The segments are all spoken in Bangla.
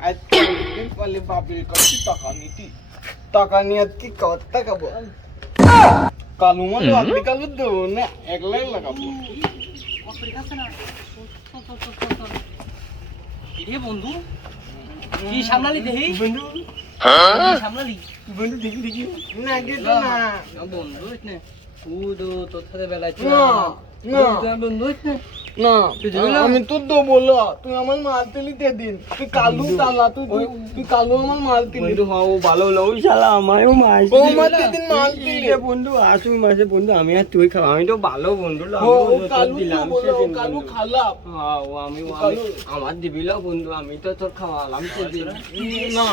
আজকে বলে বাবির কাছে টাকা নিতি টাকা নিয়ে কি কথা খাবো কালু মানে আপনি কালু দেবো না একলাই লাগাবো বন্ধু কি সামলালি দেখি বন্ধু সামলালি বন্ধু দেখি দেখি না গেতো না বন্ধু তোর সাথে বেলায় বন্ধু না আমি তো দেবো তুই আমার মারতেলি দিন তুই কালু তালা তুই কালু আমার মারতেলি বন্ধু হ্যাঁ ও ভালো হলো ওই শালা আমারও মারছে ও মারতে দিন মারতেলি বন্ধু আসুন মাসে বন্ধু আমি আর তুই খাওয়া আমি তো ভালো বন্ধু ও কালু তো কালু খালাপ হ্যাঁ ও আমি আমার দিবিলা বন্ধু আমি তো তোর খাওয়ালাম সেদিন না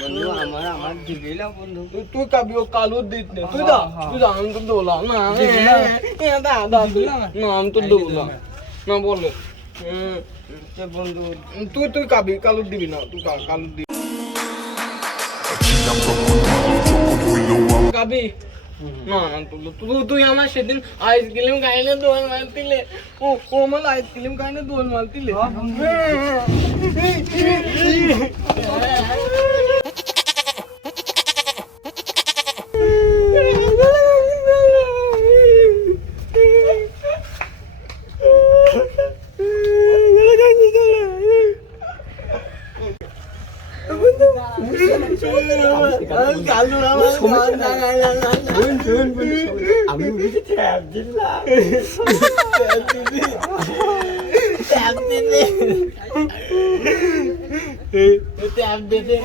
বন্ধু আমার দিবিলা বন্ধু তুই কাবি ও কালু দিত না তুই দা আমি তো দোলা না দা না আমি তো দোলা না বলে বন্ধু তুই কাবি কালু দিবি না তুই কালু দিবি কাবি না তুই আমার সেদিন আইসক্রিম খাইলে দোল মারতিলে ও আমার আইসক্রিম খাইলে দোল মারতিলে আমি ট্যাপ দিলাম ট্যাপ দিতে